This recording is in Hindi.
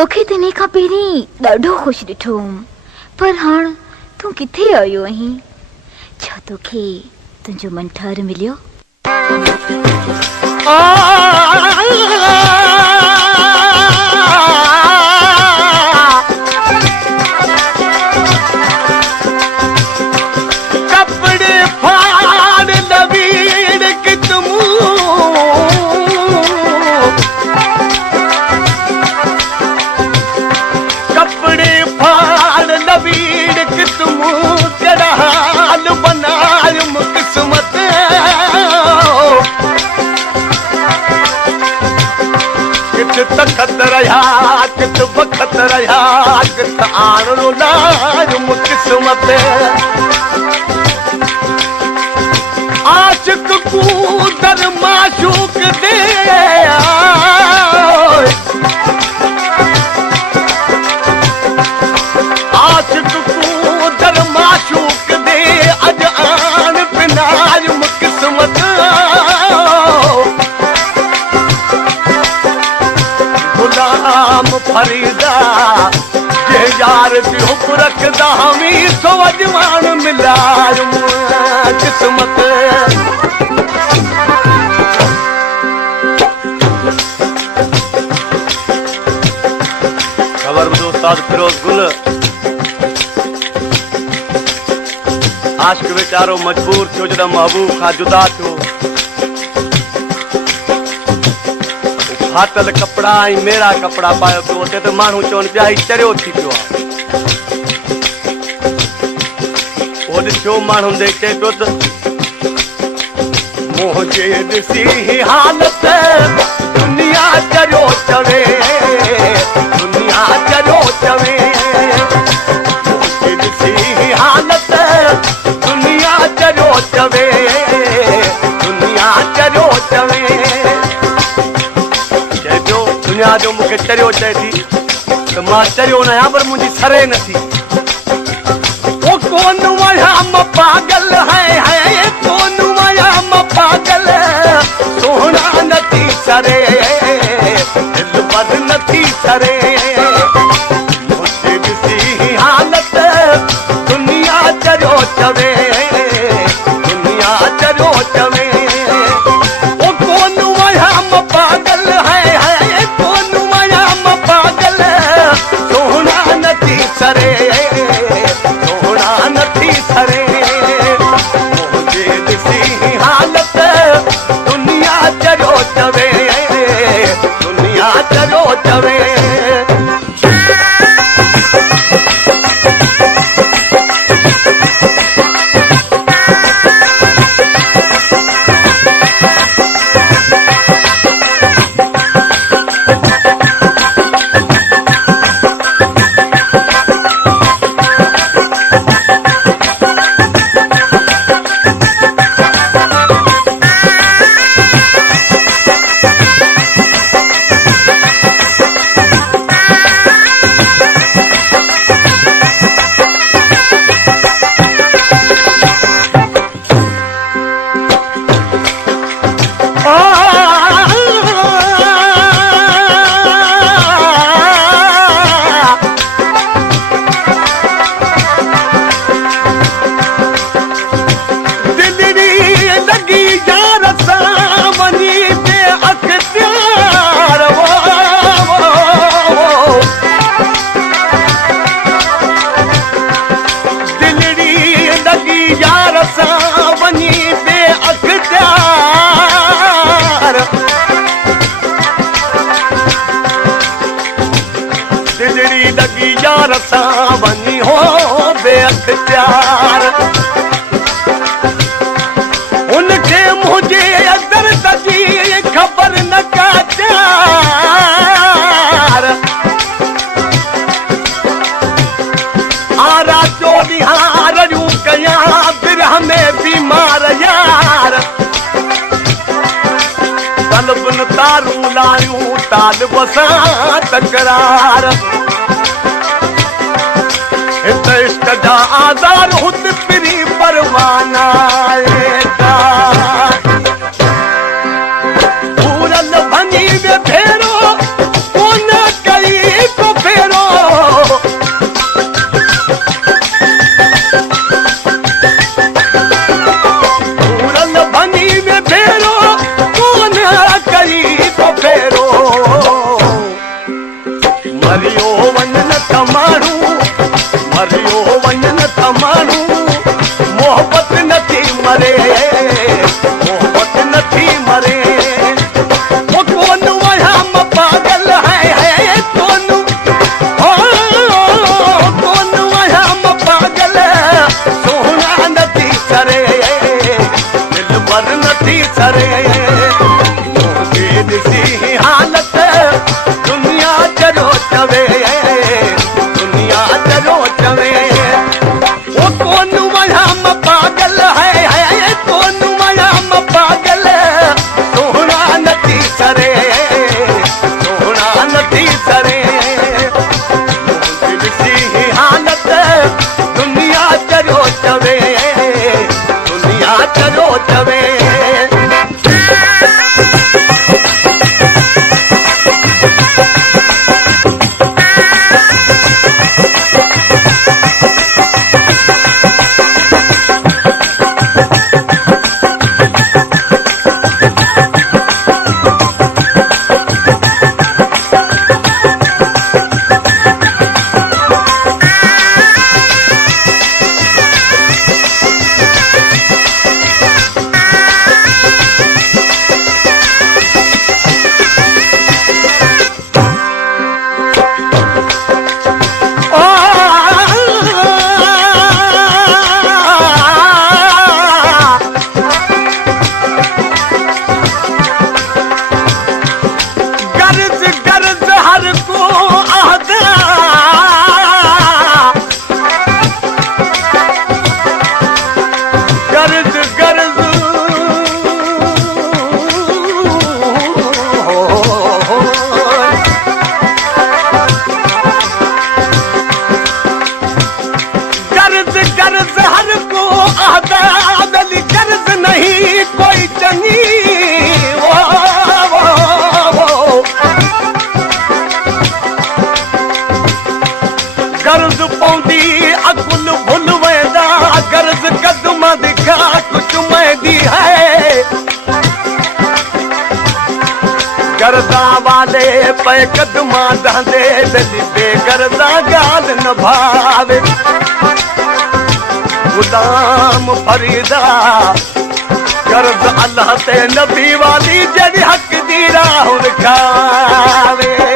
तोखे तने का पेरी ॾाढो खुश ॾिठो पर हाण तू किथे आयो आहीं? छा तोखे तुंहिंजो मन ठार मिलियो? कपड़े फाड़ नवीन कि तुम कपड़े फाड़ नवीन कि तुम तेरा हाल बनाय किस्मत कित तखत रहा कित बखत रहा कित आनो लाज किस्मत आशिक कूदर माशूक दे आशिक कूदर माशूक दे अज आन पिनाज किस्मत गुलाम फरीदा जे यार दी हुक रखदा हमी सो अजवान मिलाज किस्मत खबर दोस्ताद फिरोज गुल आशिक बेचारो मजबूर थियो जॾहिं महबूब खां जुदा थियो फाटल कपड़ा ऐं मेरा कपड़ा पायो पियो उते त माण्हू चवनि पिया ही चरियो थी पियो आहे पोइ ॾिठो माण्हुनि ॾे चए पियो त मुंहिंजे ॾिसी हालत दुनिया चरियो चवे दुनिया चरियो चवे मुंहिंजे ॾिसी हालत दुनिया चरियो चवे दुनिया चरियो चवे दुनिया जो मुझे चरियो चए थी तो मां चरियो न पर मुझी सरे न थी वो कौन वहां पागल है कौन वहां पागल सोना न थी सरे दिल पर न थी सरे मुझे किसी हालत दुनिया चरियो चवे दुनिया चरियो चवे वो कौन वहां पागल है कौन वहां पागल सोना नथी सरे सोना नथी सरे मुझे ॾिसी हालत दुनिया चरियो चवे दुनिया चरियो चवे वनी हो बेअख्तियार उनके मुझे अदर तजी खबर न का चार आरा चोलिहार रू कया बिरह में बीमार यार तलब तारू लायूं ताल बसा तकरार इश्क जा आज़ार हुत पिरी परवाना पूरल भनी में भेरो कोन कई को मरे मोहब्बत नथी मरे वो कौन वहम पागल है कौन ओ कौन वहम पागल सोना नथी सरे दिल पर नथी सरे ॾिसी हालत दुनिया चलो चवे दुनिया चलो चवे वो कौन वहम पागल है कौन वहम पागल सोना नथी सरे सोना नथी सरे ॾिसी हालत दुनिया चलो चवे दुनिया चलो चवे गर्ज पौंदी अकुल भुल वेंदा गर्ज कदम दिखा कुछ मैदी है गर्दा वाले पे कदमा दांदे दिल बेगर्दा गाल न भावे गुलाम फरीदा गर्ज अल्लाह ते नबी वाली जड़ी हक दी राह खावे